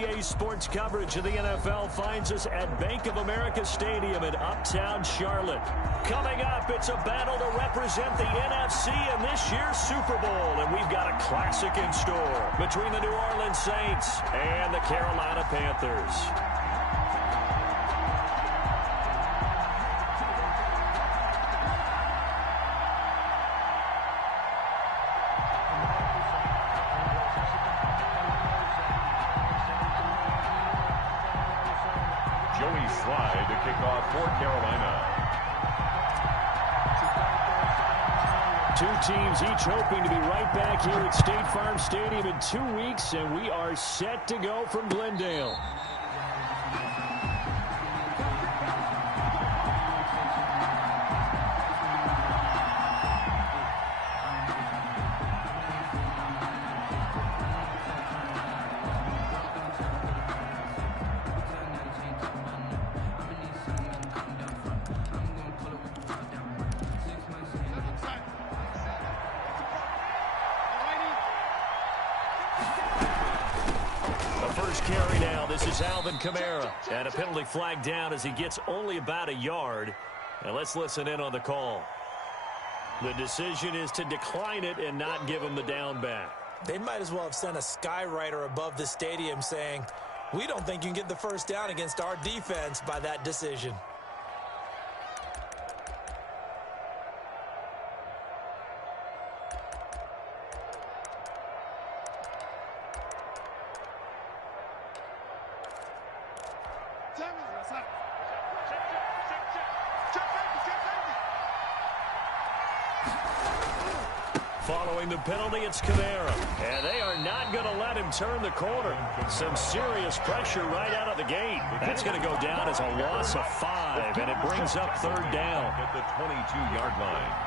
NBA sports coverage of the NFL finds us at Bank of America Stadium in Uptown Charlotte. Coming up, it's a battle to represent the NFC in this year's Super Bowl, and we've got a classic in store between the New Orleans Saints and the Carolina Panthers. For Carolina. Two teams each hoping to be right back here at State Farm Stadium in 2 weeks, and we are set to go from Glendale. Kamara, and a penalty flag down as he gets only about a yard. And let's listen in on the call. The decision is to decline it and not give him the down back. They might as well have sent a skywriter above the stadium saying, we don't think you can get the first down against our defense by that decision. Following the penalty, it's Kamara. And they are not going to let him turn the corner. Some serious pressure right out of the gate. That's going to go down as a loss of 5, and it brings up third down. At the 22-yard line.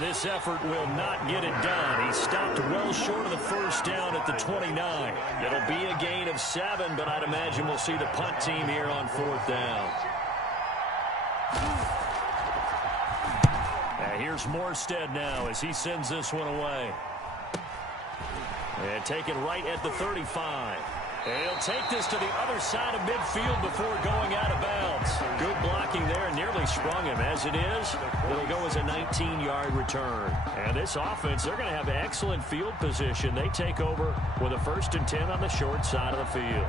This effort will not get it done. He stopped well short of the first down at the 29. It'll be a gain of 7, but I'd imagine we'll see the punt team here on fourth down. And here's Morstead now as he sends this one away. And take it right at the 35. And he'll take this to the other side of midfield before going out of bounds. Good blocking there and nearly sprung him. As it is, it'll go as a 19-yard return. And this offense, they're going to have excellent field position. They take over with a 1st and 10 on the short side of the field.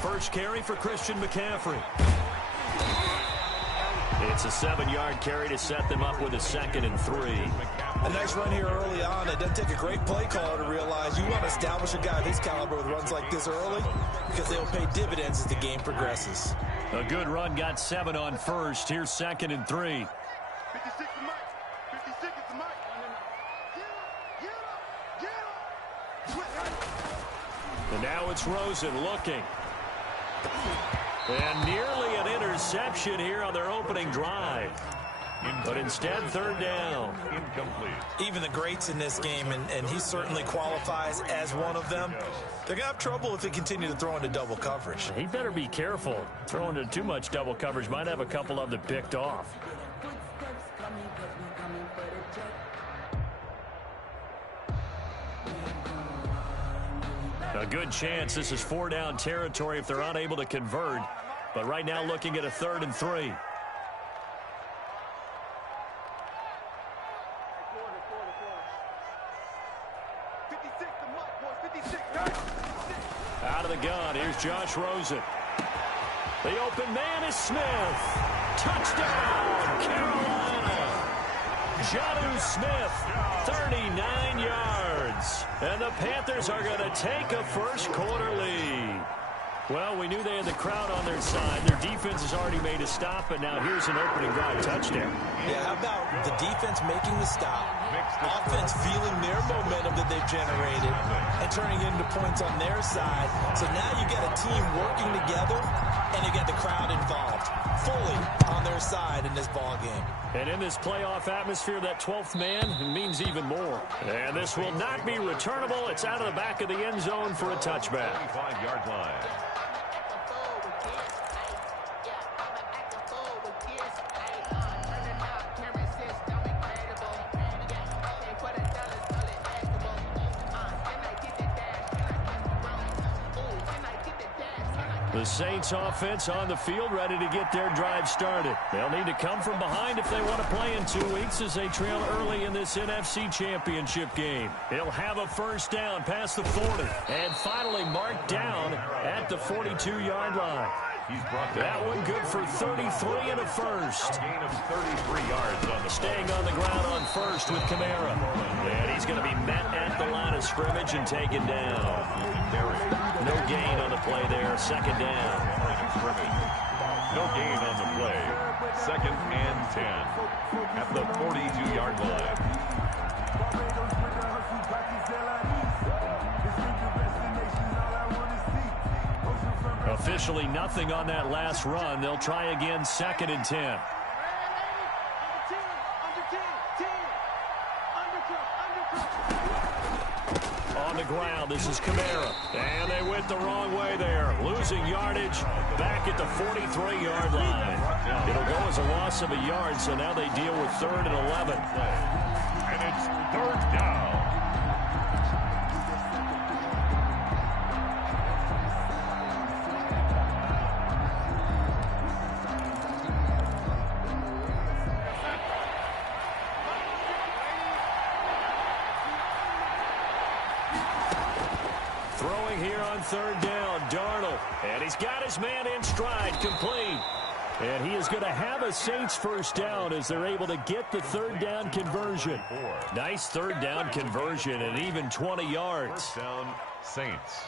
First carry for Christian McCaffrey. It's a 7-yard carry to set them up with a 2nd and 3. A nice run here early on. It doesn't take a great play caller to realize you want to establish a guy of his caliber with runs like this early because they'll pay dividends as the game progresses. A good run got 7 on first. Here's 2nd and 3. 56 is Mike. 56 is Mike. And now it's Rosen looking. And nearly an interception here on their opening drive. But instead, third down. Incomplete. Even the greats in this game, and he certainly qualifies as one of them, they're going to have trouble if they continue to throw into double coverage. He better be careful. Throwing into too much double coverage might have a couple of them picked off. A good chance this is 4-down territory if they're unable to convert. But right now looking at a 3rd and 3. Out of the gun, here's Josh Rosen. The open man is Smith. Touchdown, Carolina. Jonnu Smith, 39 yards. And the Panthers are going to take a first quarter lead. Well, we knew they had the crowd on their side. Their defense has already made a stop, and now here's an opening drive touchdown. Yeah, how about the defense making the stop, offense feeling their momentum that they've generated, and turning into points on their side. So now you get a team working together, and you get the crowd involved, fully on their side in this ball game. And in this playoff atmosphere, that 12th man means even more. And this will not be returnable. It's out of the back of the end zone for a touchback. 25-yard line. The Saints offense on the field, ready to get their drive started. They'll need to come from behind if they want to play in 2 weeks as they trail early in this NFC Championship game. He'll have a first down past the 40 and finally marked down at the 42-yard line. He's brought down. That one good for 33 and a first. A gain of 33 yards on the Staying on the ground on first with Kamara. And he's going to be met at the line of scrimmage and taken down. No gain on the play there. Second down. No gain on the play. Second and 10 at the 42-yard line. Officially nothing on that last run. They'll try again, second and 10. On the ground, this is Kamara. And they went the wrong way there. Losing yardage back at the 43-yard line. It'll go as a loss of a yard, so now they deal with 3rd and 11. And it's 3rd down. Throwing here on 3rd down, Darnold. And he's got his man in stride, complete. And he is going to have a Saints first down as they're able to get the 3rd down conversion. Nice 3rd down conversion and even 20 yards. First down, Saints.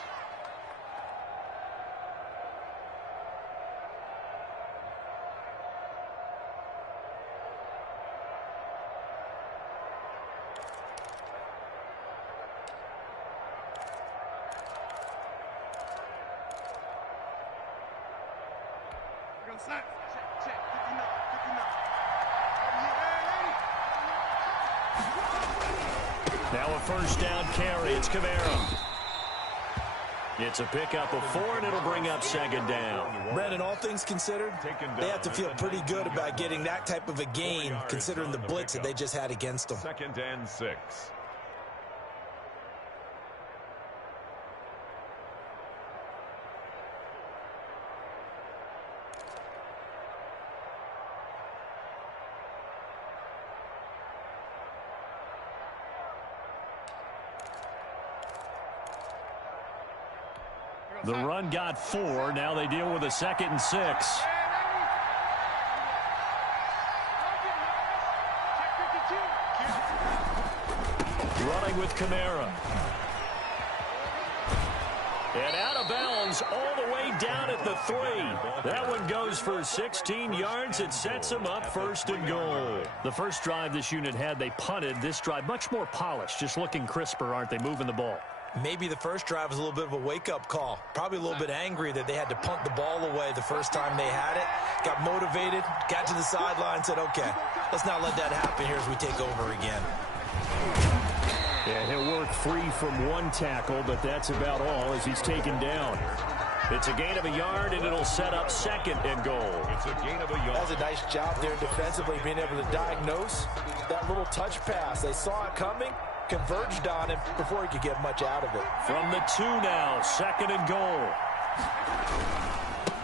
Now a first down carry. It's Kamara. It's a pickup of 4, and it'll bring up 2nd down. Brandon, all things considered, they have to feel pretty good about getting that type of a gain, considering the blitz that they just had against them. 2nd and 6. The run got 4. Now they deal with a 2nd and 6. Running with Kamara. And out of bounds all the way down at the 3. That one goes for 16 yards. It sets them up 1st and goal. The first drive this unit had, they punted. This drive much more polished, just looking crisper, aren't they, moving the ball? Maybe the first drive was a little bit of a wake-up call. Probably a little bit angry that they had to punt the ball away the first time they had it. Got motivated, got to the sideline, said, okay, let's not let that happen here as we take over again. Yeah, he'll work free from one tackle, but that's about all as he's taken down. It's a gain of a yard, and it'll set up 2nd and goal. It's a gain of a yard. That's a nice job there defensively, being able to diagnose that little touch pass. They saw it coming, converged on him before he could get much out of it. From the 2 now, 2nd and goal.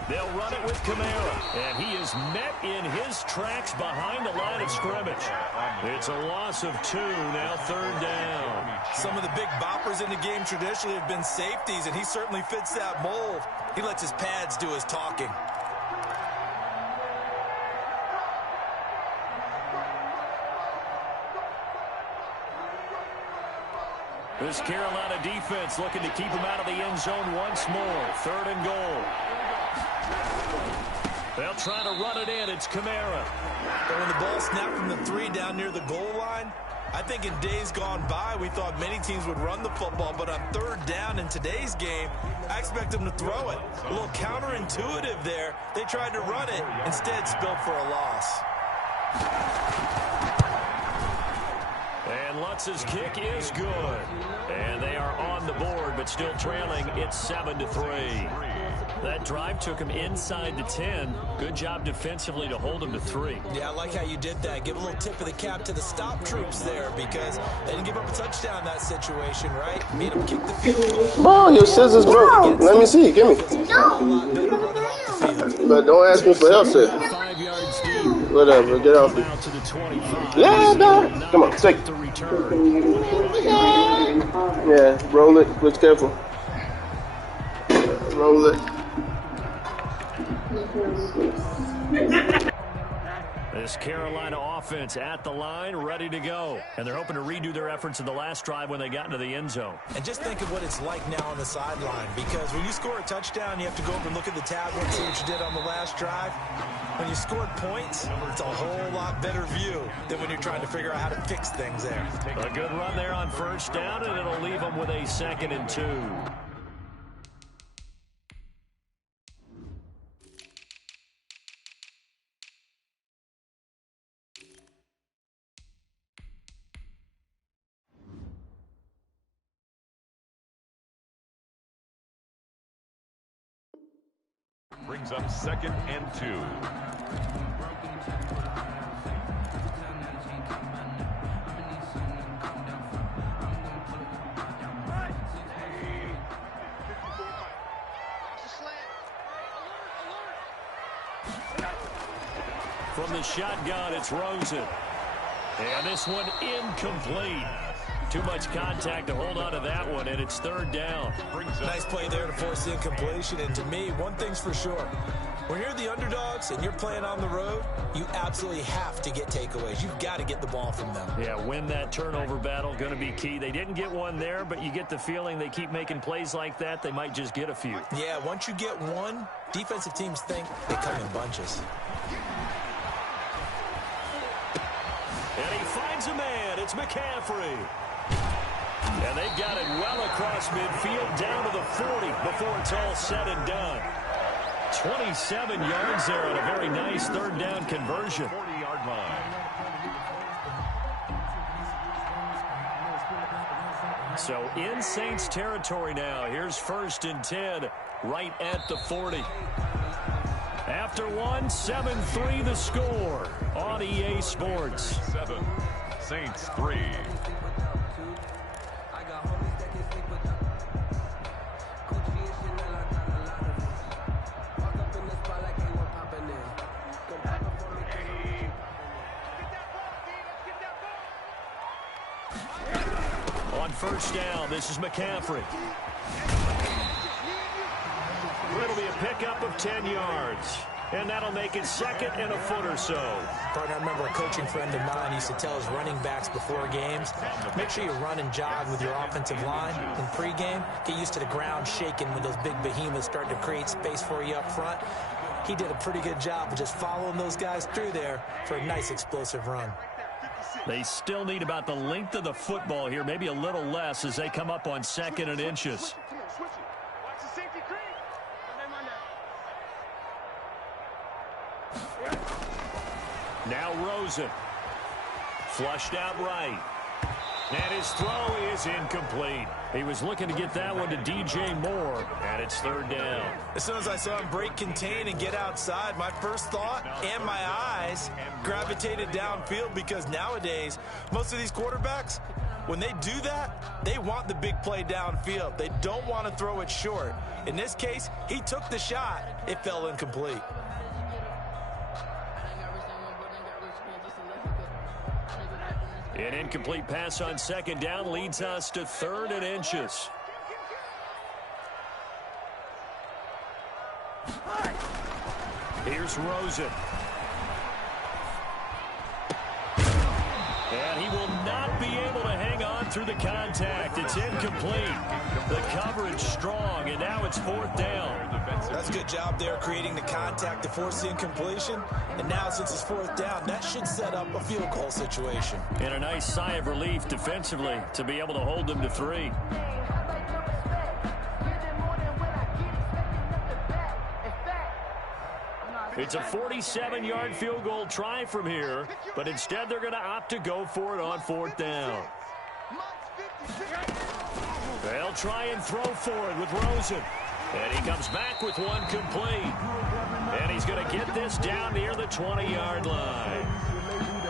They'll run it with Kamara, and he is met in his tracks behind the line of scrimmage. It's a loss of 2, now 3rd down. Some of the big boppers in the game traditionally have been safeties, and he certainly fits that mold. He lets his pads do his talking. This Carolina defense looking to keep him out of the end zone once more. 3rd and goal. They'll try to run it in. It's Kamara. And when the ball snapped from the 3 down near the goal line, I think in days gone by, we thought many teams would run the football, but on 3rd down in today's game, I expect them to throw it. A little counterintuitive there. They tried to run it, instead spilled for a loss. And Lutz's kick is good. And they are on the board, but still trailing. It's 7-3. That drive took him inside the 10. Good job defensively to hold him to 3. Yeah, I like how you did that. Give a little tip of the cap to the stop troops there because they didn't give up a touchdown in that situation, right? Made them kick the field goal. Oh, your scissors broke. Let me see. Give me. But don't ask me for help, sis. 5 yards deep. Whatever. Get off me. Out to the 25. Yeah, no. Come on, take it. The return. Yeah, roll it. Be careful. Roll it. This Carolina offense at the line, ready to go. And they're hoping to redo their efforts in the last drive when they got into the end zone. And just think of what it's like now on the sideline, because when you score a touchdown, you have to go up and look at the tablet and see what you did on the last drive. When you scored points, it's a whole lot better view than when you're trying to figure out how to fix things there. A good run there on 1st down, and it'll leave them with a 2nd and 2. Brings up 2nd and 2. From the shotgun, it's Rosen. And this one incomplete. Too much contact to hold on to that one, and it's 3rd down. Nice play there to force the incompletion. And to me, one thing's for sure. When you're the underdogs and you're playing on the road, you absolutely have to get takeaways. You've got to get the ball from them. Yeah, win that turnover battle, going to be key. They didn't get one there, but you get the feeling they keep making plays like that, they might just get a few. Yeah, once you get one, defensive teams think they come in bunches. And he finds a man. It's McCaffrey. And they've got it well across midfield down to the 40 before it's all said and done. 27 yards there on a very nice 3rd down conversion. 40-yard line. So in Saints territory now. Here's 1st and 10 right at the 40. After one, 7-3 the score on EA Sports. 7, Saints 3. On 1st down, this is McCaffrey. It'll be a pickup of 10 yards. And that'll make it 2nd and a foot or so. Partner, I remember a coaching friend of mine used to tell his running backs before games, make sure you run and jog with your offensive line in pregame. Get used to the ground shaking when those big behemoths start to create space for you up front. He did a pretty good job of just following those guys through there for a nice explosive run. They still need about the length of the football here, maybe a little less as they come up on 2nd and inches. Now Rosen. Flushed out right. And his throw is incomplete. He was looking to get that one to DJ Moore, and it's 3rd down. As soon as I saw him break contain and get outside, my first thought and my eyes gravitated downfield because nowadays, most of these quarterbacks, when they do that, they want the big play downfield. They don't want to throw it short. In this case, he took the shot. It fell incomplete. An incomplete pass on 2nd down leads us to 3rd and inches. Here's Rosen. And he will not be able to hang on through the contact. It's incomplete. The coverage strong, and now it's fourth down. That's a good job there creating the contact to force the incompletion. And now since it's fourth down, that should set up a field goal situation. And a nice sigh of relief defensively to be able to hold them to 3. It's a 47-yard field goal try from here, but instead they're going to opt to go for it on fourth down. They'll try and throw for it with Rosen. And he comes back with one complete. And he's going to get this down near the 20-yard line.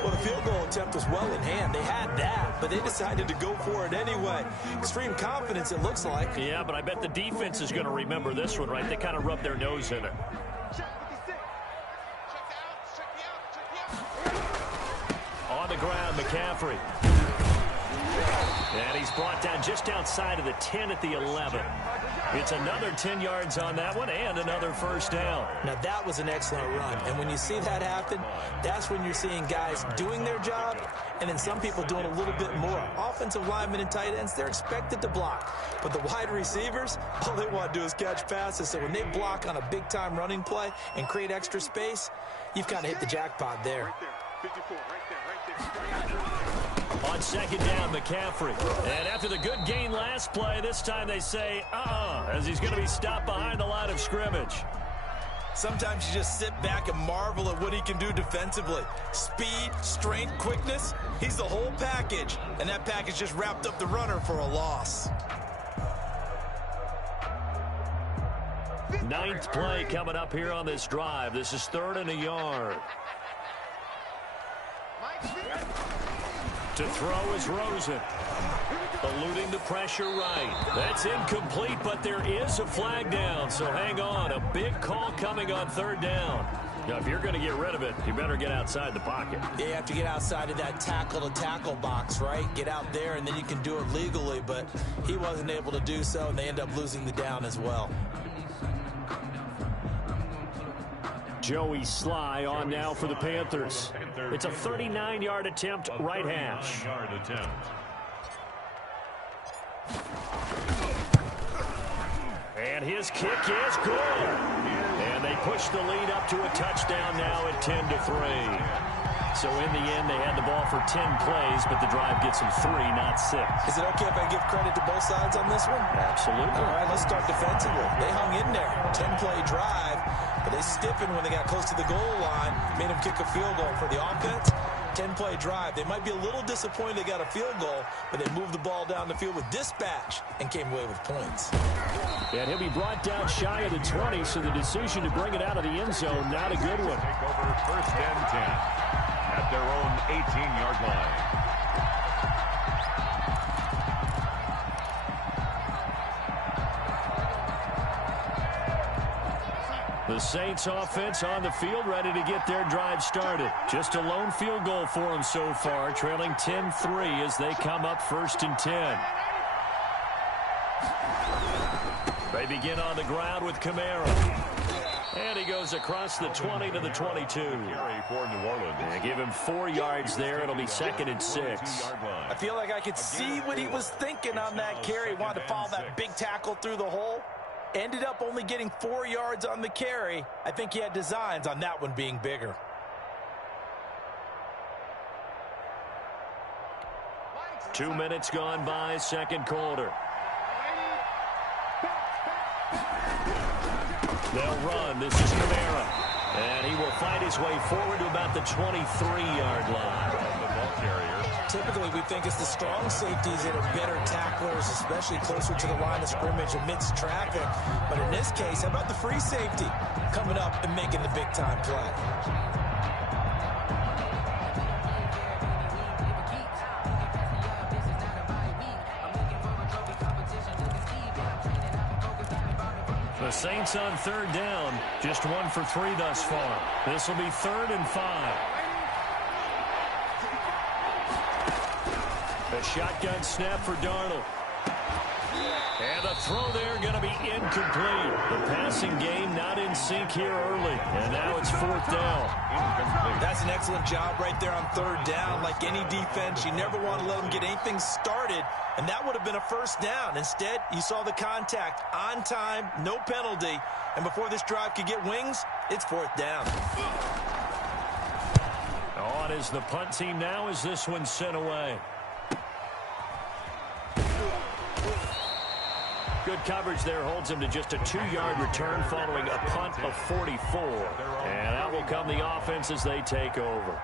Well, the field goal attempt was well in hand. They had that, but they decided to go for it anyway. Extreme confidence, it looks like. Yeah, but I bet the defense is going to remember this one, right? They kind of rubbed their nose in it. On the ground, McCaffrey. And he's brought down just outside of the 10 at the 11. It's another 10 yards on that one and another first down. Now, that was an excellent run. And when you see that happen, that's when you're seeing guys doing their job and then some people doing a little bit more. Offensive linemen and tight ends, they're expected to block. But the wide receivers, all they want to do is catch passes. So when they block on a big-time running play and create extra space, you've kind of hit the jackpot there. On second down, McCaffrey. And after the good gain last play, this time they say, as he's going to be stopped behind the line of scrimmage. Sometimes you just sit back and marvel at what he can do defensively. Speed, strength, quickness, he's the whole package. And that package just wrapped up the runner for a loss. Ninth play coming up here on this drive. This is 3rd and a yard. To throw is Rosen. Eluding the pressure right. That's incomplete, but there is a flag down, so hang on. A big call coming on 3rd down. Now, if you're going to get rid of it, you better get outside the pocket. Yeah, you have to get outside of that tackle-to-tackle box, right? Get out there, and then you can do it legally, but he wasn't able to do so, and they end up losing the down as well. Joey Sly on now for the Panthers. It's a 39-yard attempt, right hash. And his kick is good. And they push the lead up to a touchdown now at 10-3. So in the end, they had the ball for 10 plays, but the drive gets them 3, not 6. Is it okay if I give credit to both sides on this one? Absolutely. All right, let's start defensively. They hung in there. 10-play drive, but they stiffened when they got close to the goal line, made them kick a field goal. For the offense, 10-play drive. They might be a little disappointed they got a field goal, but they moved the ball down the field with dispatch and came away with points. And he'll be brought down shy of the 20, so the decision to bring it out of the end zone, not a good one. Take over 1st and 10 at their own 18-yard line. The Saints offense on the field, ready to get their drive started. Just a lone field goal for them so far, trailing 10-3 as they come up 1st and 10. They begin on the ground with Kamara. And he goes across the 20 to the 22. For New Orleans. They give him 4 yards there. It'll be 2nd and 6. I feel like I could see what he was thinking on that carry. He wanted to follow that big tackle through the hole. Ended up only getting 4 yards on the carry. I think he had designs on that one being bigger. Two minutes gone by, second quarter. They'll run. This is Kamara. And he will find his way forward to about the 23-yard line. The ball carrier. Typically, we think it's the strong safeties that are better tacklers, especially closer to the line of scrimmage amidst traffic. But in this case, how about the free safety coming up and making the big-time play? The Saints on 3rd down, just 1 for 3 thus far. This will be 3rd and 5. A shotgun snap for Darnold. And the throw there going to be incomplete. The passing game not in sync here early. And now it's 4th down. That's an excellent job right there on 3rd down. Like any defense, you never want to let them get anything started. And that would have been a 1st down. Instead, you saw the contact on time, no penalty. And before this drive could get wings, it's 4th down. On is the punt team now as this one's sent away. Good coverage there holds him to just a 2-yard return following a punt of 44. And out will come the offense as they take over.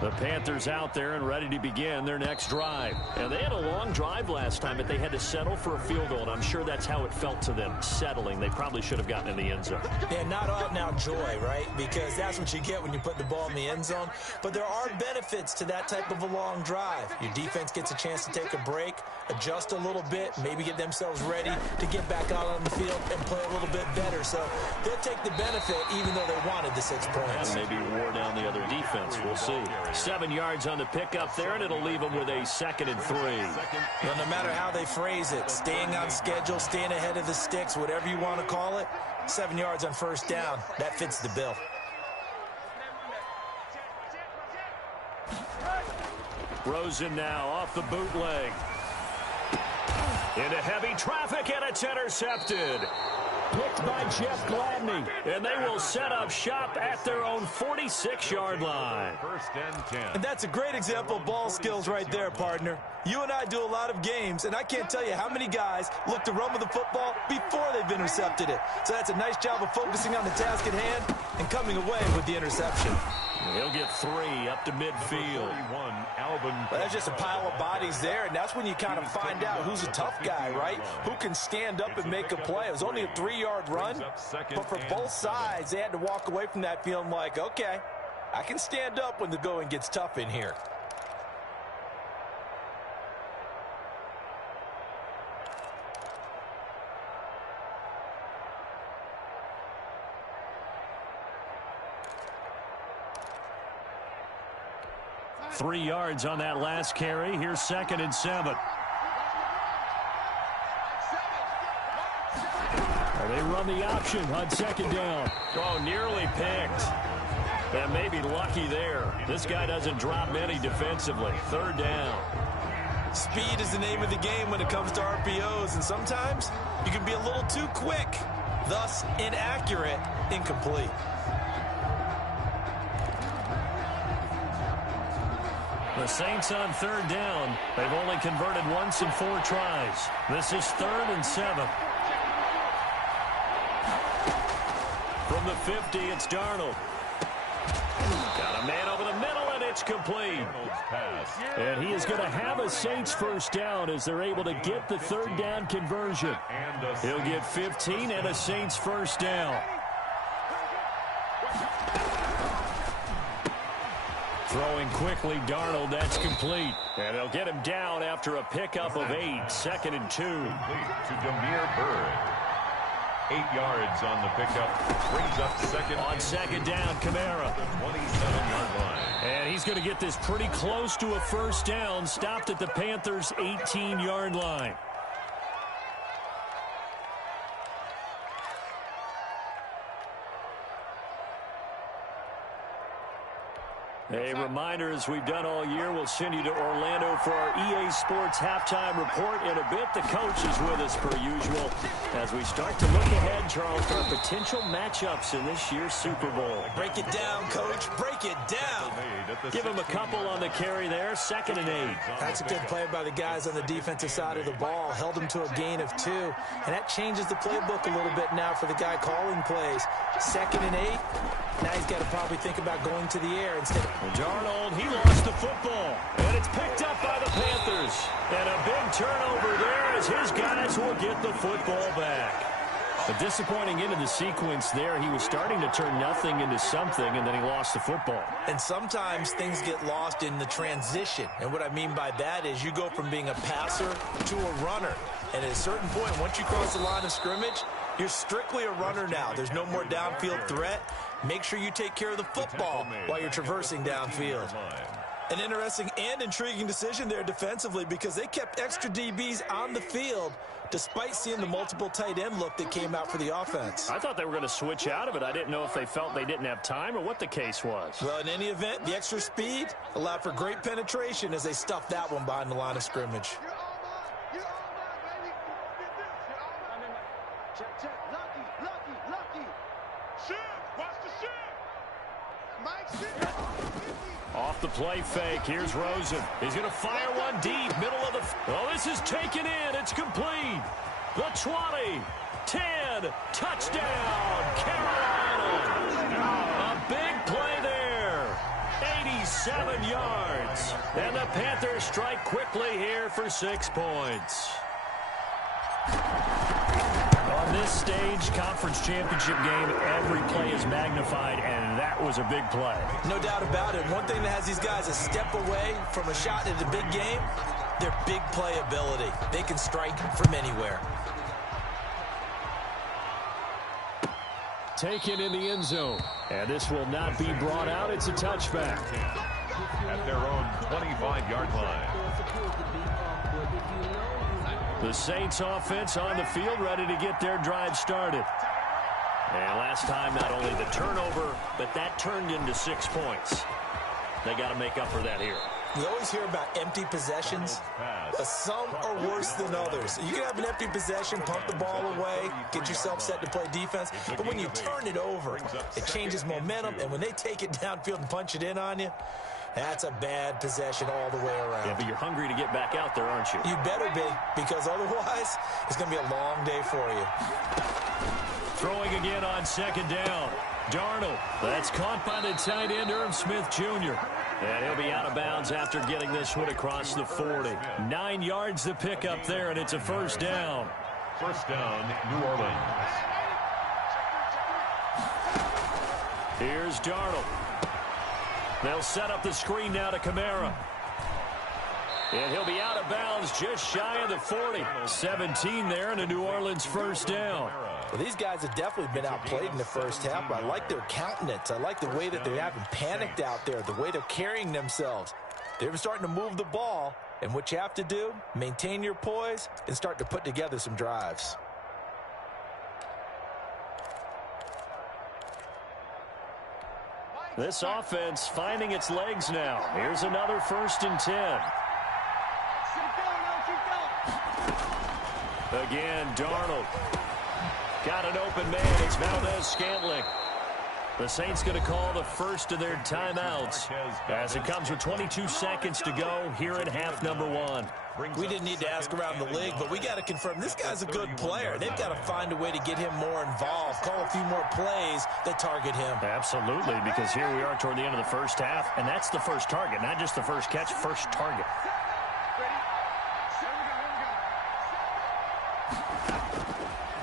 The Panthers out there and ready to begin their next drive. And they had a long drive last time, but they had to settle for a field goal, and I'm sure that's how it felt to them, settling. They probably should have gotten in the end zone. Yeah, not out now joy, right? Because that's what you get when you put the ball in the end zone. But there are benefits to that type of a long drive. Your defense gets a chance to take a break, adjust a little bit, maybe get themselves ready to get back out on the field and play a little bit better. So they'll take the benefit even though they wanted the 6 points. And maybe wore down the other defense. We'll see. 7 yards on the pickup there, and it'll leave them with a 2nd and 3. Well, no matter how they phrase it, staying on schedule, staying ahead of the sticks, whatever you want to call it, 7 yards on first down, that fits the bill. Rosen now off the bootleg. Into heavy traffic, and it's intercepted. Picked by Jeff Gladney. And they will set up shop at their own 46-yard line. 1st and 10. And that's a great example of ball skills right there, partner. You and I do a lot of games, and I can't tell you how many guys look to run with the football before they've intercepted it. So that's a nice job of focusing on the task at hand and coming away with the interception. He'll get 3 up to midfield. But that's just a pile of bodies there, and that's when you kind of find out who's a tough guy, right? Who can stand up and make a play. It was only a 3-yard run, but for both sides, they had to walk away from that feeling like, okay, I can stand up when the going gets tough in here. Three yards on that last carry. Here's 2nd and 7. They run the option on 2nd down. Oh, nearly picked. And maybe lucky there. This guy doesn't drop many defensively. 3rd down. Speed is the name of the game when it comes to RPOs, and sometimes you can be a little too quick, thus inaccurate, incomplete. The Saints on 3rd down. They've only converted once in 4 tries. This is 3rd and 7. From the 50, it's Darnold. Got a man over the middle, and it's complete. And he is going to have a Saints first down as they're able to get the 3rd down conversion. He'll get 15 and a Saints first down. Throwing quickly, Darnold, that's complete. And they'll get him down after a pickup of 8, 2nd and 2. To Demir Bird. 8 yards on the pickup. Brings up 2nd. On 2nd down, Kamara. 27-yard line. And he's going to get this pretty close to a first down. Stopped at the Panthers' 18-yard line. A reminder, as we've done all year, we'll send you to Orlando for our EA Sports halftime report. In a bit, the coach is with us per usual as we start to look ahead, Charles, for our potential matchups in this year's Super Bowl. Break it down, Coach. Break it down. Give him a couple on the carry there. 2nd and 8. That's a good play by the guys on the defensive side of the ball. Held him to a gain of 2. And that changes the playbook a little bit now for the guy calling plays. 2nd and 8. Now he's got to probably think about going to the air instead of... Darnold, he lost the football. And it's picked up by the Panthers. And a big turnover there as his guys will get the football back. A disappointing end of the sequence there. He was starting to turn nothing into something, and then he lost the football. And sometimes things get lost in the transition. And what I mean by that is you go from being a passer to a runner. And at a certain point, once you cross the line of scrimmage, you're strictly a runner now. There's no more downfield threat. Make sure you take care of the football while you're traversing downfield. An interesting and intriguing decision there defensively because they kept extra DBs on the field despite seeing the multiple tight end look that came out for the offense. I thought they were going to switch out of it. I didn't know if they felt they didn't have time or what the case was. Well, in any event, the extra speed allowed for great penetration as they stuffed that one behind the line of scrimmage. Off the play fake, here's Rosen. He's going to fire one deep, middle of the... Oh, this is taken in. It's complete. The 20, 10, touchdown, Carolina. A big play there. 7 yards. And the Panthers strike quickly here for 6 points. On this stage, conference championship game, every play is magnified, and that was a big play. No doubt about it. One thing that has these guys a step away from a shot in the big game, their big play ability. They can strike from anywhere. Taken in the end zone. And this will not be brought out. It's a touchback. At their own 25-yard line. The Saints offense on the field, ready to get their drive started. And last time, not only the turnover, but that turned into 6 points. They got to make up for that here. We always hear about empty possessions. Some are worse than others. You can have an empty possession, pump the ball away, get yourself set to play defense. But when you turn it over, it changes momentum. And when they take it downfield and punch it in on you, that's a bad possession all the way around. Yeah, but you're hungry to get back out there, aren't you? You better be, because otherwise it's going to be a long day for you. Throwing again on 2nd down. Darnold. That's caught by the tight end, Irv Smith Jr. And he'll be out of bounds after getting this one across the 40. 9 yards to pick up there, and it's a 1st down. 1st down, New Orleans. Here's Darnold. They'll set up the screen now to Kamara. And he'll be out of bounds just shy of the 40. 17 there and a New Orleans 1st down. Well, these guys have definitely been outplayed in the first half, but I like their countenance. I like the way that they haven't panicked out there, the way they're carrying themselves. They're starting to move the ball, and what you have to do, maintain your poise and start to put together some drives. This offense finding its legs now. Here's another 1st and 10. Again, Darnold. Got an open man. It's Valdez-Scantling. The Saints going to call the first of their timeouts as it comes with 22 seconds to go here in half number 1. We didn't need to ask around the league, but we got to confirm this guy's a good player. They've got to find a way to get him more involved, call a few more plays that target him. Absolutely, because here we are toward the end of the first half, and that's the first target, not just the first catch, first target.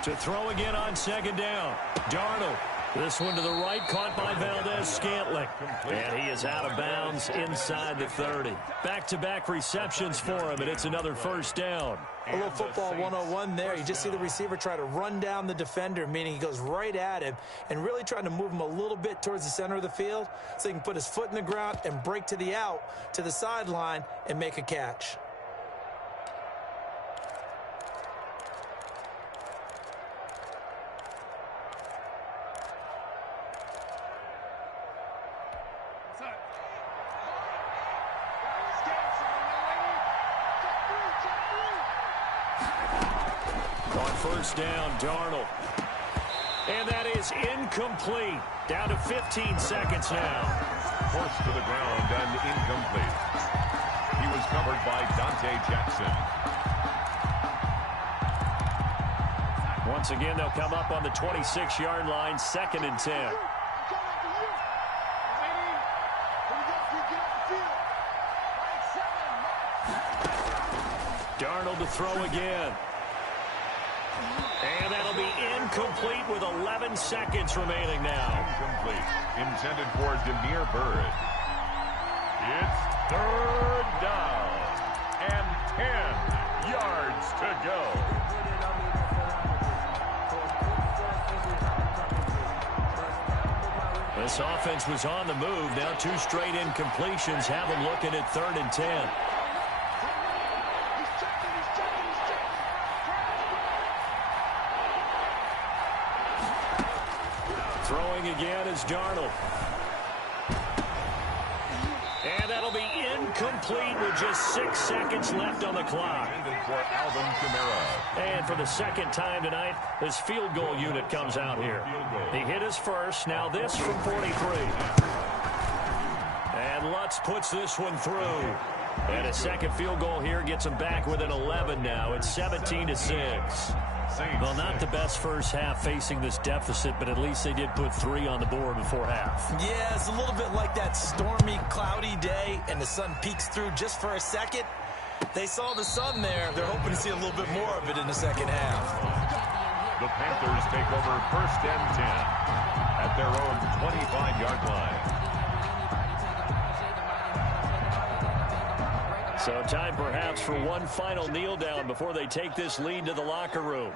To throw again on 2nd down. Darnold. This one to the right, caught by Valdez-Scantling. And he is out of bounds inside the 30. Back-to-back receptions for him, and it's another 1st down. A little football 101 there. You just see the receiver try to run down the defender, meaning he goes right at him and really trying to move him a little bit towards the center of the field so he can put his foot in the ground and break to the out, to the sideline, and make a catch. Down, Darnold. And that is incomplete. Down to 15 seconds now. Forced to the ground and incomplete. He was covered by Dante Jackson. Once again, they'll come up on the 26-yard line, 2nd and 10. Darnold to throw again. And that'll be incomplete with 11 seconds remaining now. Incomplete. Intended for Demir Bird. It's 3rd down. And 10 yards to go. This offense was on the move. Now 2 straight incompletions have them looking at 3rd and 10. Throwing again is Darnold. And that'll be incomplete with just 6 seconds left on the clock. And for the 2nd time tonight, this field goal unit comes out here. He hit his first. Now this from 43. And Lutz puts this one through. And a second field goal here gets them back within 11 now. It's 17-6. Well, not the best first half facing this deficit, but at least they did put 3 on the board before half. Yeah, it's a little bit like that stormy, cloudy day, and the sun peeks through just for a second. They saw the sun there. They're hoping to see a little bit more of it in the second half. The Panthers take over 1st and 10 at their own 25-yard line. So time perhaps for one final kneel down before they take this lead to the locker room.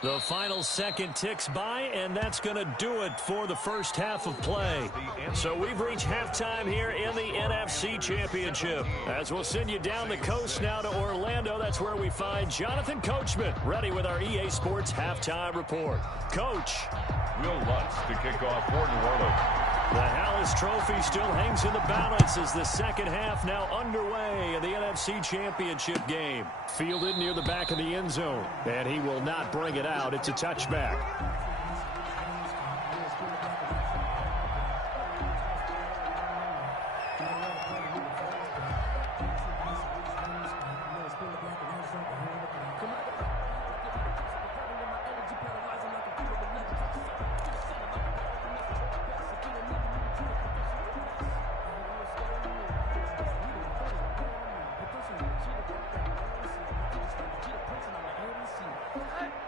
The final second ticks by, and that's going to do it for the first half of play. So we've reached halftime here in the NFC Championship. As we'll send you down the coast now to Orlando, that's where we find Jonathan Coachman, ready with our EA Sports Halftime Report. Coach. Will Lutz to kick off for New Orleans. The Hallis Trophy still hangs in the balance as the second half now underway in the NFC Championship game. Fielded near the back of the end zone, and he will not bring it out. It's a touchback.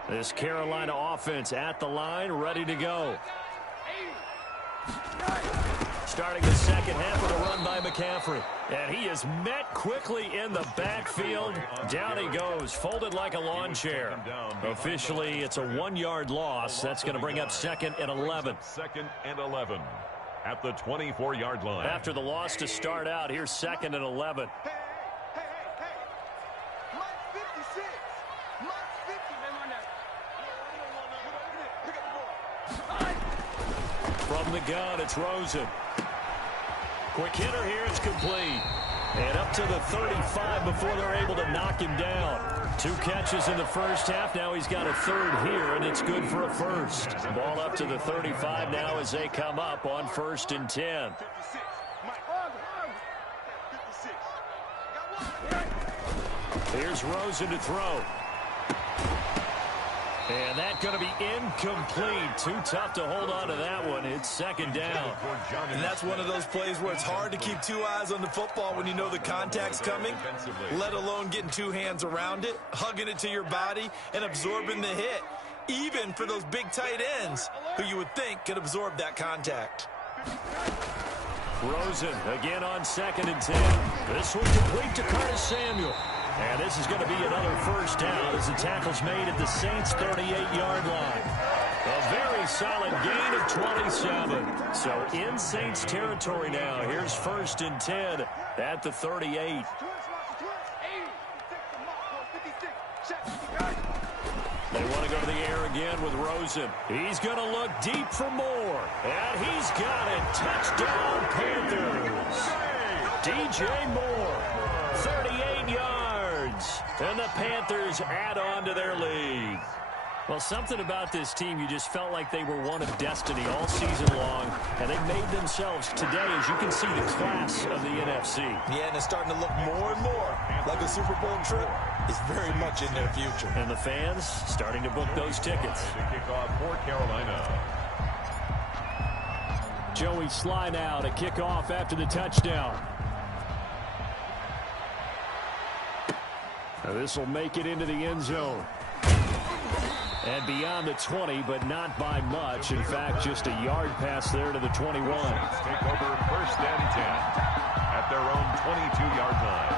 This Carolina offense at the line, ready to go. Starting the second half with a run by McCaffrey. And he is met quickly in the backfield. Down he goes, folded like a lawn chair. Officially, it's a 1-yard loss. That's going to bring up 2nd and 11. 2nd and 11 at the 24-yard line. After the loss to start out, here's 2nd and 11. From the gun, it's Rosen. Quick hitter here, it's complete. And up to the 35 before they're able to knock him down. 2 catches in the first half. Now he's got a 3rd here, and it's good for a first. Ball up to the 35 now as they come up on 1st and 10. Here's Rosen to throw. And that's going to be incomplete. Too tough to hold on to that one. It's 2nd down. And that's one of those plays where it's hard to keep 2 eyes on the football when you know the contact's coming, let alone getting 2 hands around it, hugging it to your body, and absorbing the hit, even for those big tight ends who you would think could absorb that contact. Rosen again on 2nd and 10. This one complete to Curtis Samuel. And this is going to be another first down as the tackle's made at the Saints' 38-yard line. A very solid gain of 27. So in Saints territory now. Here's 1st and 10 at the 38. They want to go to the air again with Rosen. He's going to look deep for more. And he's got it. Touchdown, Panthers. DJ Moore, 38 yards. And the Panthers add on to their lead. Well, something about this team, you just felt like they were one of destiny all season long, and they made themselves today, as you can see, the class of the NFC. Yeah, and it's starting to look more and more like a Super Bowl trip is very much in their future. And the fans starting to book those tickets. To kick off for Carolina. Joey Sly now to kick off after the touchdown. Now this will make it into the end zone. And beyond the 20, but not by much. In fact, just a yard pass there to the 21. Take over 1st and 10 at their own 22-yard line.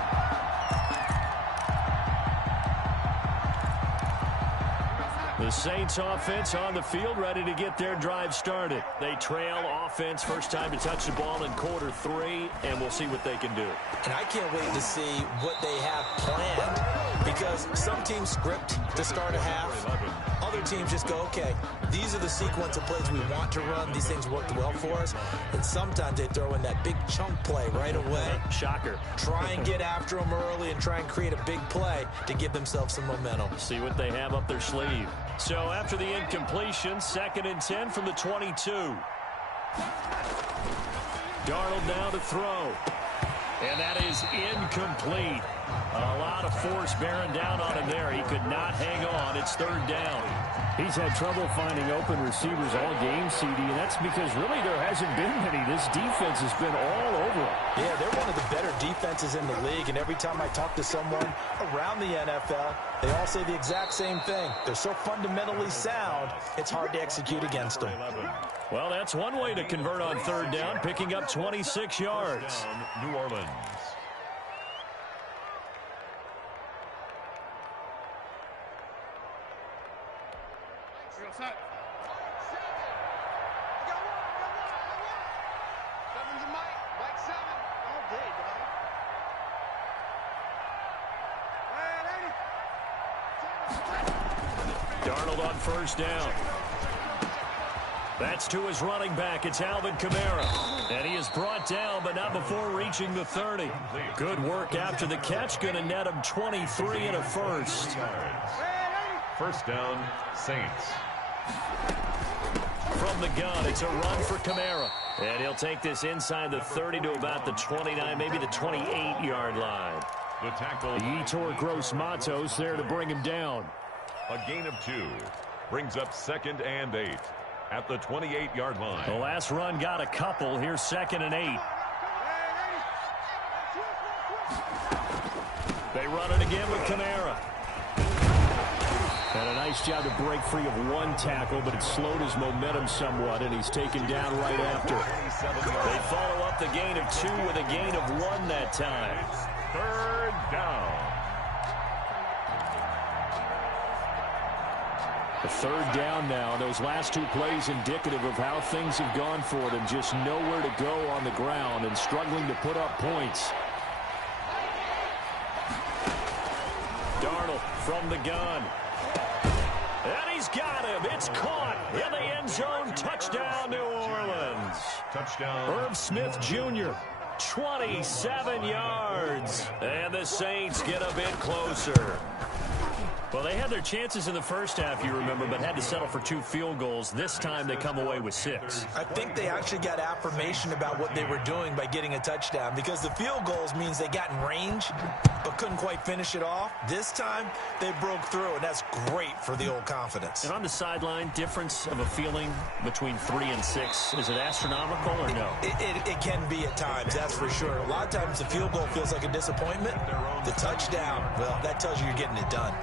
The Saints offense on the field, ready to get their drive started. They trail offense, first time to touch the ball in quarter 3, and we'll see what they can do. And I can't wait to see what they have planned, because some teams script to start a half. Other teams just go, okay, these are the sequence of plays we want to run. These things worked well for us. And sometimes they throw in that big chunk play right away. Shocker. Try and get after them early and try and create a big play to give themselves some momentum. See what they have up their sleeve. So after the incompletion, 2nd and 10 from the 22. Darnold now to throw. And that is incomplete. A lot of force bearing down on him there. He could not hang on. It's third down. He's had trouble finding open receivers all game, CD, and that's because really there hasn't been many. This defense has been all over him. Yeah, they're one of the better defenses in the league, and every time I talk to someone around the NFL, they all say the exact same thing. They're so fundamentally sound, it's hard to execute against them. Well, that's one way to convert on third down, picking up 26 yards. New Orleans. Darnold on first down. That's to his running back. It's Alvin Kamara. And he is brought down, but not before reaching the 30. Good work after the catch. Going to net him 23 and a first. First down, Saints. From the gun, it's a run for Kamara. And he'll take this inside the 30 to about the 29, maybe the 28-yard line. The tackle. Yetur Gross-Matos there to bring him down. A gain of 2. Brings up 2nd and 8 at the 28-yard line. The last run got a couple. Here's 2nd and 8. They run it again with Kamara. And a nice job to break free of one tackle, but it slowed his momentum somewhat, and he's taken down right after. They follow up the gain of 2 with a gain of 1 that time. Third down. The third down now. Those last 2 plays indicative of how things have gone for them. Just nowhere to go on the ground and struggling to put up points. Darnold from the gun. And he's got him. It's caught in the end zone. Touchdown, New Orleans. Touchdown. Irv Smith Jr., 27 yards. And the Saints get a bit closer. Well, they had their chances in the first half, you remember, but had to settle for 2 field goals. This time they come away with 6. I think they actually got affirmation about what they were doing by getting a touchdown, because the field goals means they got in range but couldn't quite finish it off. This time they broke through, and that's great for the old confidence. And on the sideline, difference of a feeling between 3 and 6, is it astronomical or no? It can be at times, that's for sure. A lot of times the field goal feels like a disappointment. The touchdown, well, that tells you you're getting it done.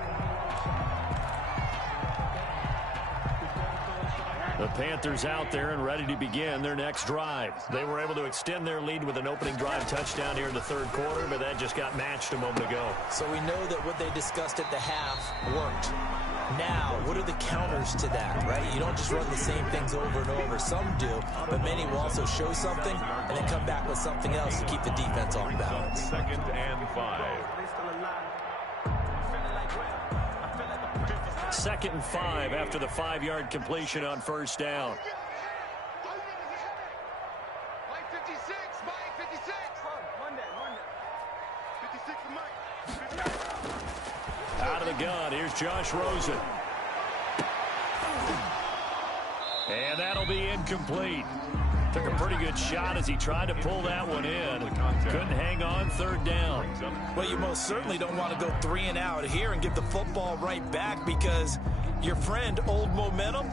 The Panthers out there and ready to begin their next drive. They were able to extend their lead with an opening drive touchdown here in the third quarter, but that just got matched a moment ago. So we know that what they discussed at the half worked. Now, what are the counters to that, right? You don't just run the same things over and over. Some do, but many will also show something and then come back with something else to keep the defense off balance. 2nd and 5. 2nd and 5 after the 5-yard completion on first down. Mike 56, Mike 56. Monday. 56 Mike. Out of the gun, here's Josh Rosen. And that'll be incomplete. Took a pretty good shot as he tried to pull that one in. Couldn't hang on, third down. Well, you most certainly don't want to go 3 and out here and give the football right back, because your friend, Old Momentum,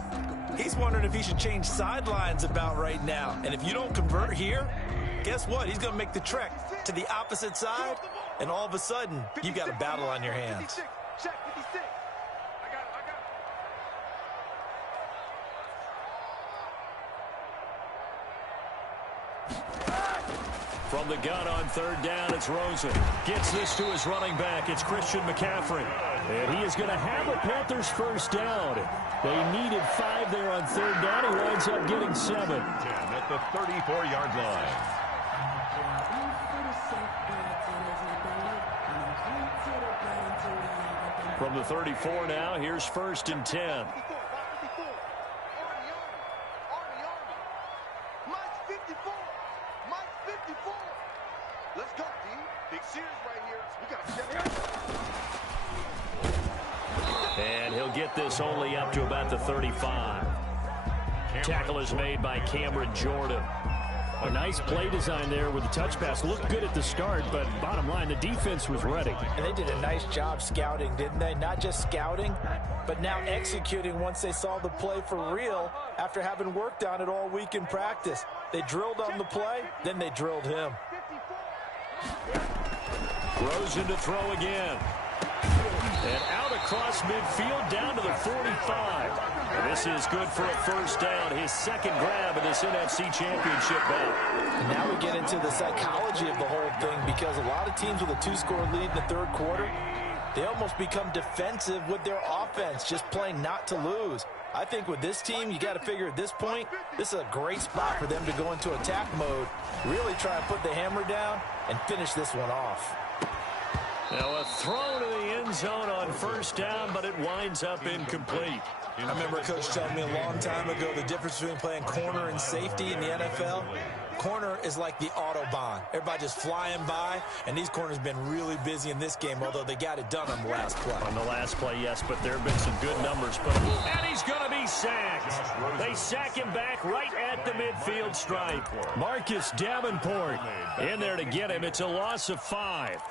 he's wondering if he should change sidelines about right now. And if you don't convert here, guess what? He's going to make the trek to the opposite side, and all of a sudden, you've got a battle on your hands. Check 56. I got it. From the gun on third down, it's Rosen. Gets this to his running back. It's Christian McCaffrey. And he is going to have a Panthers first down. They needed 5 there on third down. He winds up getting 7. 10 at the 34-yard line. From the 34 now, here's 1st and 10. Let's go, D. Big series right here. We got to step up. And he'll get this only up to about the 35. Tackle is made by Cameron Jordan. A nice play design there with the touch pass. Looked good at the start, but bottom line, the defense was ready. And they did a nice job scouting, didn't they? Not just scouting, but now executing once they saw the play for real after having worked on it all week in practice. They drilled on the play, then they drilled him. Rosen to throw again. And out across midfield down to the 45. And this is good for a first down. His second grab of this NFC Championship bout. And now we get into the psychology of the whole thing, because a lot of teams with a 2-score lead in the third quarter, they almost become defensive with their offense, just playing not to lose. I think with this team, you got to figure at this point, this is a great spot for them to go into attack mode, really try and put the hammer down and finish this one off. Now a throw to the end zone on first down, but it winds up incomplete. I remember Coach telling me a long time ago the difference between playing corner and safety in the NFL. Corner is like the Autobahn. Everybody just flying by, and these corners have been really busy in this game, although they got it done on the last play. On the last play, yes, but there have been some good numbers. And he's going to be sacked. They sack him back right at the midfield stripe. Marcus Davenport in there to get him. It's a loss of 5.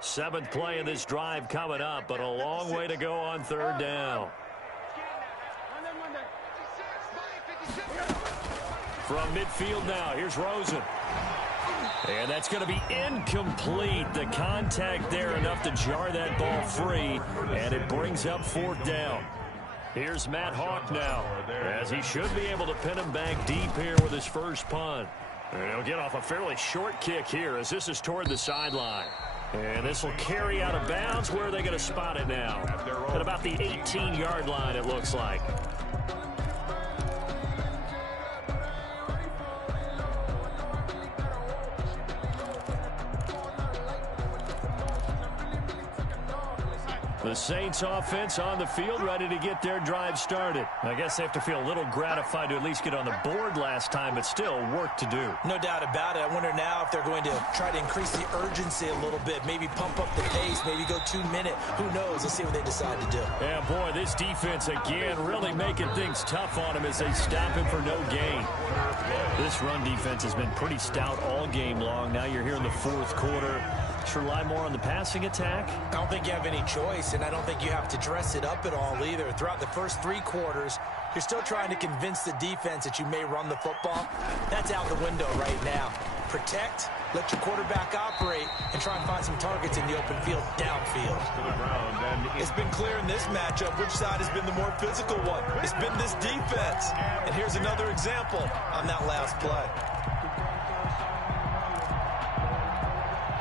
Seventh play of this drive coming up, but a long way to go on third down. From midfield now, here's Rosen. And that's going to be incomplete. The contact there enough to jar that ball free, and it brings up fourth down. Here's Matt Hawk now, as he should be able to pin him back deep here with his first punt. And he'll get off a fairly short kick here as this is toward the sideline. And this will carry out of bounds. Where are they going to spot it now? At about the 18-yard line, it looks like. The Saints offense on the field, ready to get their drive started. I guess they have to feel a little gratified to at least get on the board last time, but still work to do. No doubt about it. I wonder now if they're going to try to increase the urgency a little bit, maybe pump up the pace, maybe go 2-minute. Who knows? Let's see what they decide to do. Yeah, boy, this defense again really making things tough on him as they stop him for no gain. This run defense has been pretty stout all game long. Now you're here in the fourth quarter. Should rely more on the passing attack? I don't think you have any choice, and I don't think you have to dress it up at all either. Throughout the first 3 quarters, you're still trying to convince the defense that you may run the football. That's out the window right now. Protect, let your quarterback operate, and try and find some targets in the open field downfield. It's been clear in this matchup which side has been the more physical one. It's been this defense. And here's another example on that last play.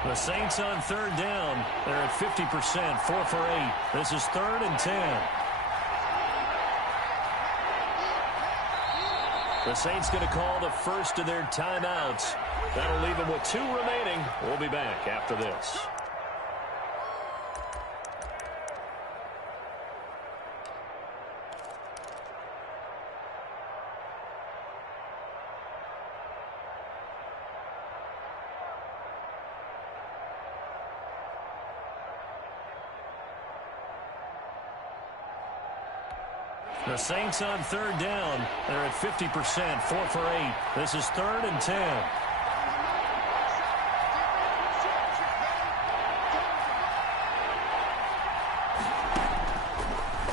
The Saints on third down. They're at 50%, 4 for 8. This is 3rd and 10. The Saints going to call the first of their timeouts. That'll leave them with 2 remaining. We'll be back after this. The Saints on third down. They're at 50%, 4 for 8. This is 3rd and 10.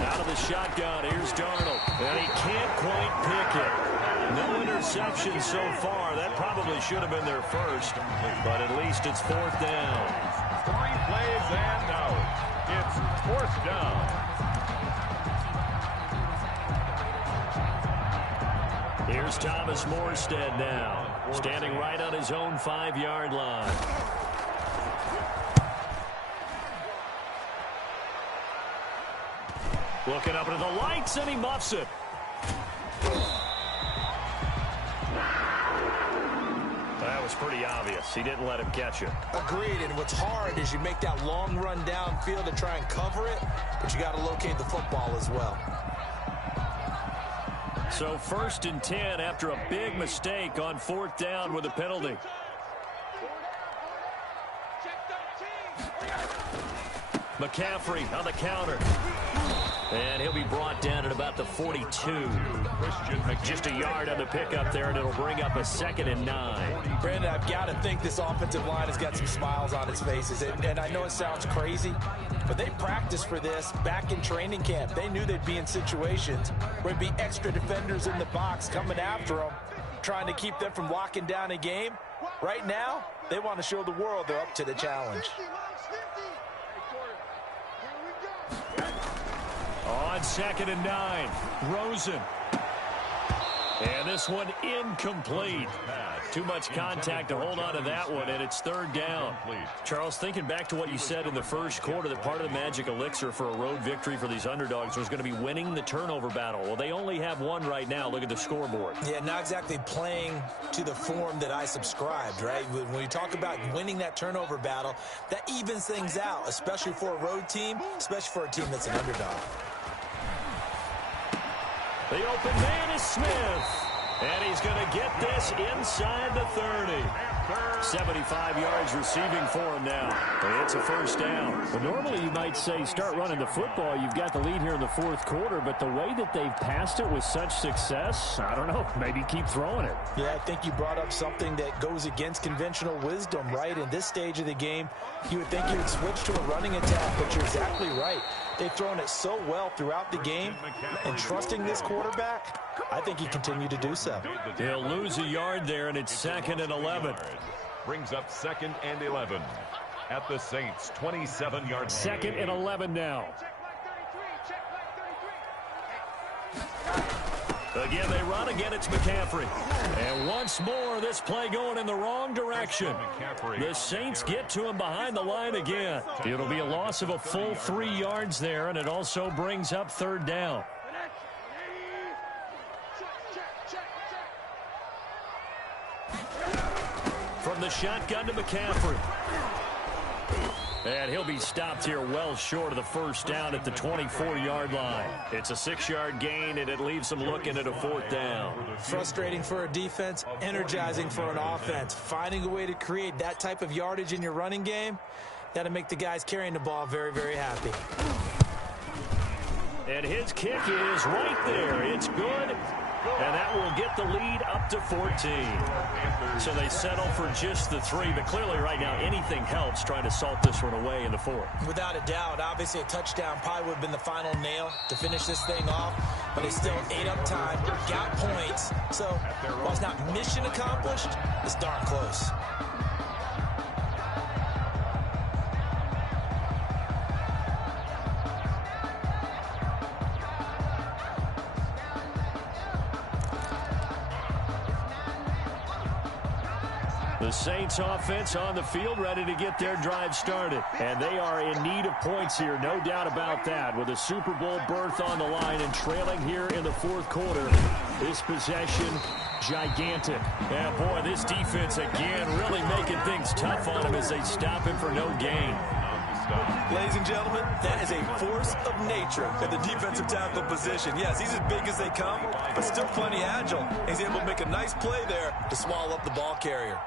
Out of the shotgun, here's Darnold. And he can't quite pick it. No interception so far. That probably should have been their first, but at least it's 4th down. 3 plays and out. It's 4th down. Here's Thomas Morstead now, standing right on his own 5-yard line. Looking up into the lights, and he muffs it. That was pretty obvious. He didn't let him catch it. Agreed, and what's hard is you make that long run downfield to try and cover it, but you got to locate the football as well. So 1st and 10 after a big mistake on 4th down with a penalty. McCaffrey on the counter. And he'll be brought down at about the 42. Just a yard on the pickup there, and it'll bring up a 2nd and 9. Brandon, I've got to think this offensive line has got some smiles on its faces. And I know it sounds crazy, but they practiced for this back in training camp. They knew they'd be in situations where there'd be extra defenders in the box coming after them, trying to keep them from locking down a game. Right now, they want to show the world they're up to the challenge. On 2nd and 9, Rosen. And this one incomplete. Too much contact to hold on to that one, and it's 3rd down. Charles, thinking back to what you said in the first quarter, that part of the magic elixir for a road victory for these underdogs was going to be winning the turnover battle. Well, they only have one right now. Look at the scoreboard. Yeah, not exactly playing to the form that I subscribed, right? When you talk about winning that turnover battle, that evens things out, especially for a road team, especially for a team that's an underdog. The open man is Smith. And he's going to get this inside the 30. 75 yards receiving for him now. It's a 1st down. Well, normally you might say start running the football. You've got the lead here in the 4th quarter, but the way that they've passed it with such success, I don't know, maybe keep throwing it. Yeah, I think you brought up something that goes against conventional wisdom, right? In this stage of the game, you would think you would switch to a running attack, but you're exactly right. They've thrown it so well throughout the game, and trusting this quarterback, I think he continued to do so. He'll lose a yard there, and it's 2nd and 11. Brings up 2nd and 11 at the Saints' 27-yard line. 2nd and 11 now. Again, they run. Again, it's McCaffrey. And once more, this play going in the wrong direction. The Saints get to him behind the line again. It'll be a loss of a full 3 yards there, and it also brings up 3rd down. From the shotgun to McCaffrey. And he'll be stopped here well short of the 1st down at the 24-yard line. It's a 6-yard gain, and it leaves them looking at a 4th down. Frustrating for a defense, energizing for an offense. Finding a way to create that type of yardage in your running game, that'll make the guys carrying the ball very, very happy. And his kick is right there. It's good. And that will get the lead up to 14. So they settle for just the 3. But clearly right now anything helps trying to salt this one away in the 4th. Without a doubt, obviously a touchdown probably would have been the final nail to finish this thing off. But they still ate up time, got points. So while it's not mission accomplished, it's darn close. The Saints offense on the field ready to get their drive started. And they are in need of points here, no doubt about that. With a Super Bowl berth on the line and trailing here in the 4th quarter. This possession, gigantic. And boy, this defense again really making things tough on him as they stop him for no gain. Ladies and gentlemen, that is a force of nature at the defensive tackle position. Yes, he's as big as they come, but still plenty agile. He's able to make a nice play there to swallow up the ball carrier.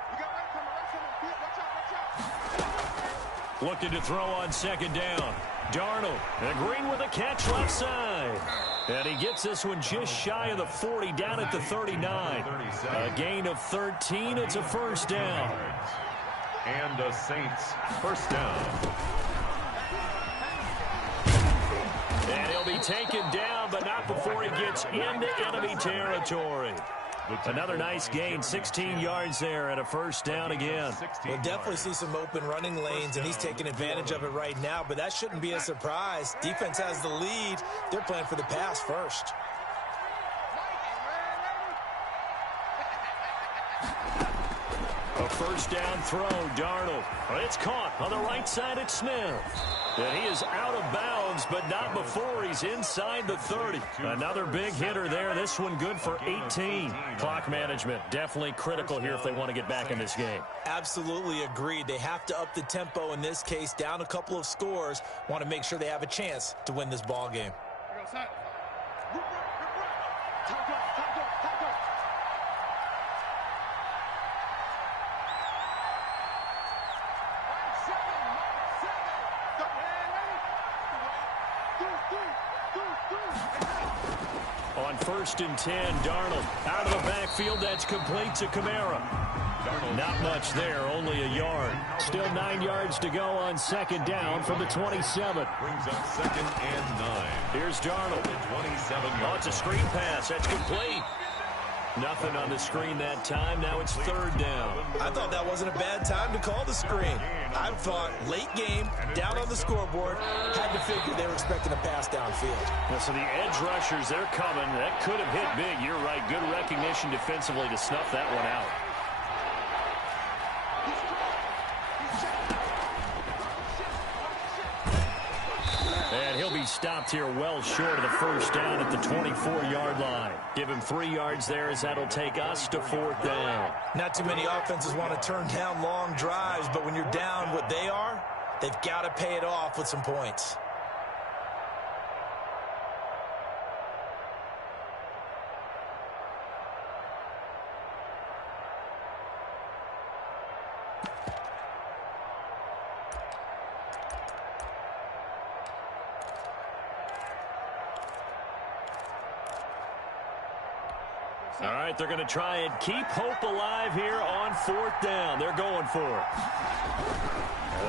Looking to throw on 2nd down. Darnold, and Green with a catch left side. And he gets this one just shy of the 40, down at the 39. A gain of 13. It's a 1st down. And the Saints 1st down. And he'll be taken down, but not before he gets into enemy territory. Another nice gain, 16 yards there, and a 1st down again. We'll definitely see some open running lanes, and he's taking advantage of it right now, but that shouldn't be a surprise. Defense has the lead. They're playing for the pass first. A 1st down throw, Darnold. It's caught on the right side at Smith. And he is out of bounds, but not before he's inside the 30. Another big hitter there. This one good for 18. Clock management definitely critical here if they want to get back in this game. Absolutely agreed. They have to up the tempo in this case, down a couple of scores. Want to make sure they have a chance to win this ball game. On 1st and 10, Darnold out of the backfield. That's complete to Kamara. Not much there, only a yard. Still 9 yards to go on 2nd down from the 27. Brings up 2nd and 9. Here's Darnold. 27 yards. Oh, it's a screen pass. That's complete. Nothing on the screen that time. Now it's 3rd down. I thought that wasn't a bad time to call the screen. I thought late game, down on the scoreboard, had to figure they were expecting a pass downfield. Well, so the edge rushers, they're coming. That could have hit big. You're right. Good recognition defensively to snuff that one out. And he'll be stopped here well short of the 1st down at the 24-yard line. Give him 3 yards there as that'll take us to 4th down. Not too many offenses want to turn down long drives, but when you're down what they are, they've got to pay it off with some points. All right, they're going to try and keep hope alive here on 4th down. They're going for it.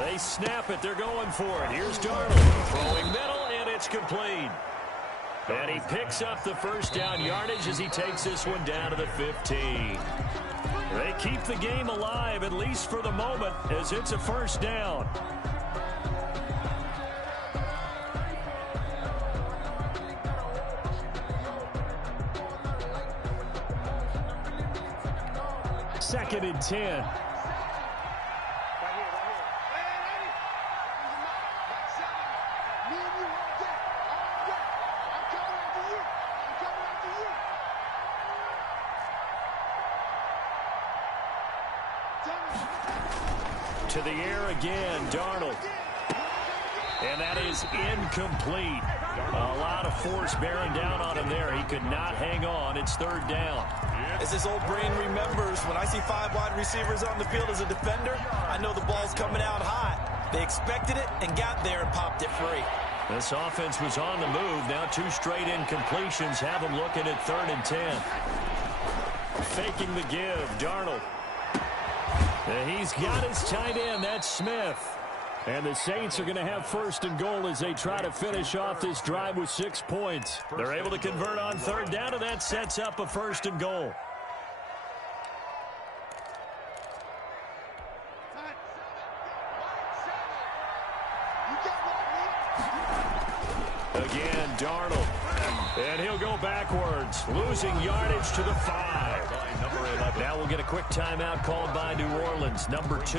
They snap it. They're going for it. Here's Darnold throwing middle, and it's complete. And he picks up the 1st down yardage as he takes this one down to the 15. They keep the game alive, at least for the moment, as it's a 1st down. Second and 10. To the air again, Darnold. And that is incomplete. A lot of force bearing down on him there. He could not hang on. It's 3rd down. As this old brain remembers, when I see 5 wide receivers on the field as a defender, I know the ball's coming out hot. They expected it and got there and popped it free. This offense was on the move. Now 2 straight incompletions have them looking at 3rd and 10. Faking the give, Darnold. And he's got his tight end. That's Smith. And the Saints are going to have 1st and goal as they try to finish off this drive with 6 points. They're able to convert on 3rd down, and that sets up a 1st and goal. Again, Darnold. And he'll go backwards, losing yardage to the 5. Now we'll get a quick timeout called by New Orleans, number 2.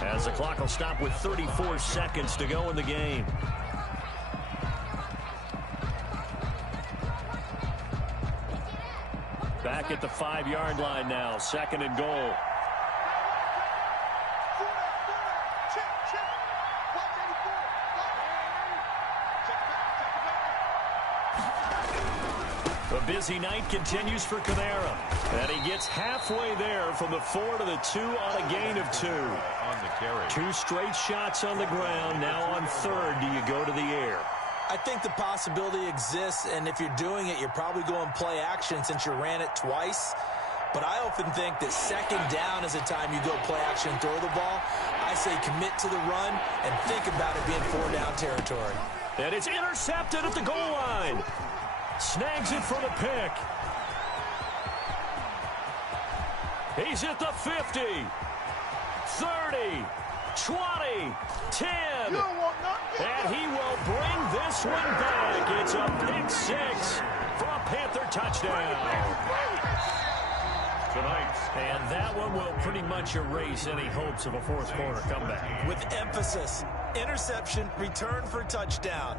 As the clock will stop with 34 seconds to go in the game. Back at the 5-yard line now, 2nd and goal. The busy night continues for Kamara. And he gets halfway there from the 4 to the 2 on a gain of 2. On the carry. 2 straight shots on the ground. Now on 3rd, do you go to the air? I think the possibility exists, and if you're doing it, you're probably going play action since you ran it twice. But I often think that 2nd down is a time you go play action and throw the ball. I say commit to the run and think about it being 4-down territory. And it's intercepted at the goal line. Snags it for the pick. He's at the 50, 30, 20, 10. And he will bring this one back. It's a pick 6 for a Panther touchdown. Tonight. And that one will pretty much erase any hopes of a 4th quarter comeback. With emphasis, interception, return for touchdown.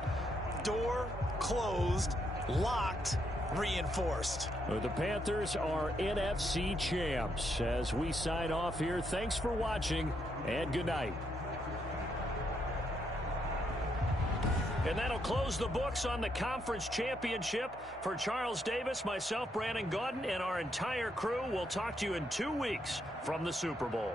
Door closed, locked, reinforced. The Panthers are NFC champs. As we sign off here, thanks for watching and good night. And that'll close the books on the conference championship. For Charles Davis, myself, Brandon Gaudin, and our entire crew, we'll talk to you in 2 weeks from the Super Bowl.